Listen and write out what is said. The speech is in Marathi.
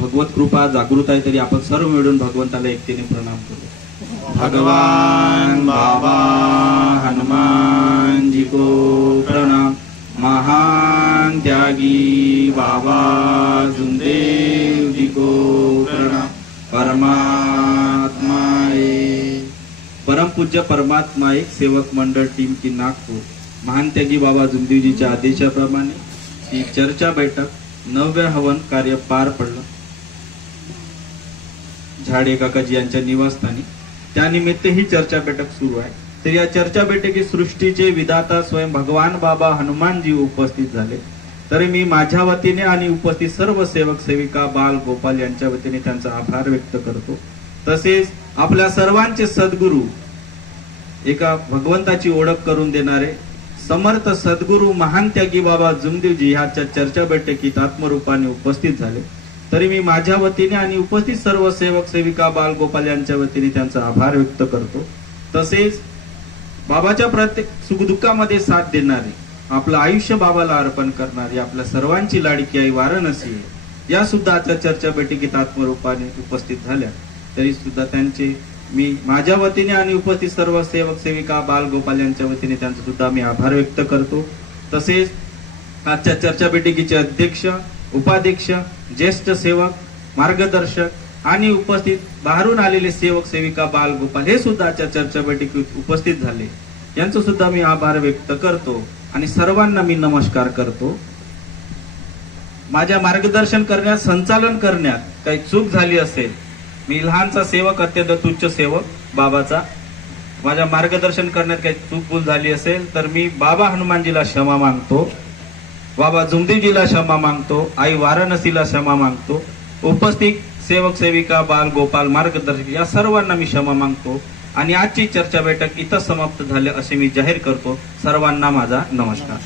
भगवत कृपा जागृत आहे तरी आपण सर्व मिळून भगवंताला एकतेने प्रणाम करू. भगवान बाबा हनुमान जी को प्रणाम. महान त्यागी बाबा जुमदेव जी को प्रणाम. परमात्मा एक परम पूज्य परमात्मा एक सेवक मंडळ टीम की नागपूर महान त्यागी बाबा जुमदेवजीच्या आदेशाप्रमाणे ही चर्चा बैठक नव्य हवन कार्य पार पडलं. झाडे काकाजी यांच्या निवासस्थानी. त्यानिमित्त ही चर्चा बैठक सुरू आहे. तर या चर्चा बैठकीत सृष्टीचे विधाता स्वयं भगवान बाबा हनुमानजी उपस्थित झाले. तरी मी माझ्या वतीने आणि उपस्थित सर्व सेवक सेविका बाल गोपाल यांच्या वतीने त्यांचा आभार व्यक्त करतो. तसेच आपल्या सर्वांचे सद्गुरू एका भगवंताची ओळख करून देणारे समर्थ सद्गुरू महान त्यागी बाबा जुमदेवजी ह्याच्या चर्चा बैठकीत आत्मरूपाने उपस्थित झाले. तरी मी माझ्या वतीने आणि उपस्थित सर्व सेवक सेविका बाल गोपाल यांच्या वतीने त्यांचा आभार व्यक्त करतो. तसेच बाबाच्या प्रत्येक सुखदुःखामध्ये साथ देणारे आपलं आयुष्य बाबाला अर्पण करणारी आपल्या सर्वांची लाडकी आई वाराणसी आहे. या सुद्धा आजच्या चर्चा बैठकीत आत्मरूपाने उपस्थित झाल्या. तरी सुद्धा त्यांचे मी माझ्या वतीने आणि उपस्थित सर्व सेवक सेविका बाल गोपाल यांच्या वतीने त्यांचा सुद्धा मी आभार व्यक्त करतो. तसेच आजच्या चर्चा बैठकीचे अध्यक्ष उपाध्यक्ष ज्येष्ठ सेवक मार्गदर्शक आणि उपस्थित बाहेरून आलेले सेवक सेविका बाल गोपाल हे सुद्धा आजच्या चर्चा बैठकीत उपस्थित झाले. यांचं सुद्धा मी आभार व्यक्त करतो आणि सर्वांना मी नमस्कार करतो. माझ्या मार्गदर्शन करण्यात संचालन करण्यात काही चूक झाली असेल मी लहानचा सेवक अत्यंत तुच्छ सेवक बाबाचा माझ्या मार्गदर्शन करण्यात काही चूक भूल झाली असेल तर मी बाबा हनुमानजीला क्षमा मागतो. बाबा जुमदेवजीला क्षमा मागतो आई वाराणसीला क्षमा मागतो उपस्थित सेवक सेविका बाल गोपाल मार्गदर्शक या सर्वांना मी क्षमा मागतो आणि आजची चर्चा बैठक इथं समाप्त झाली असे मी जाहीर करतो. सर्वांना माझा नमस्कार.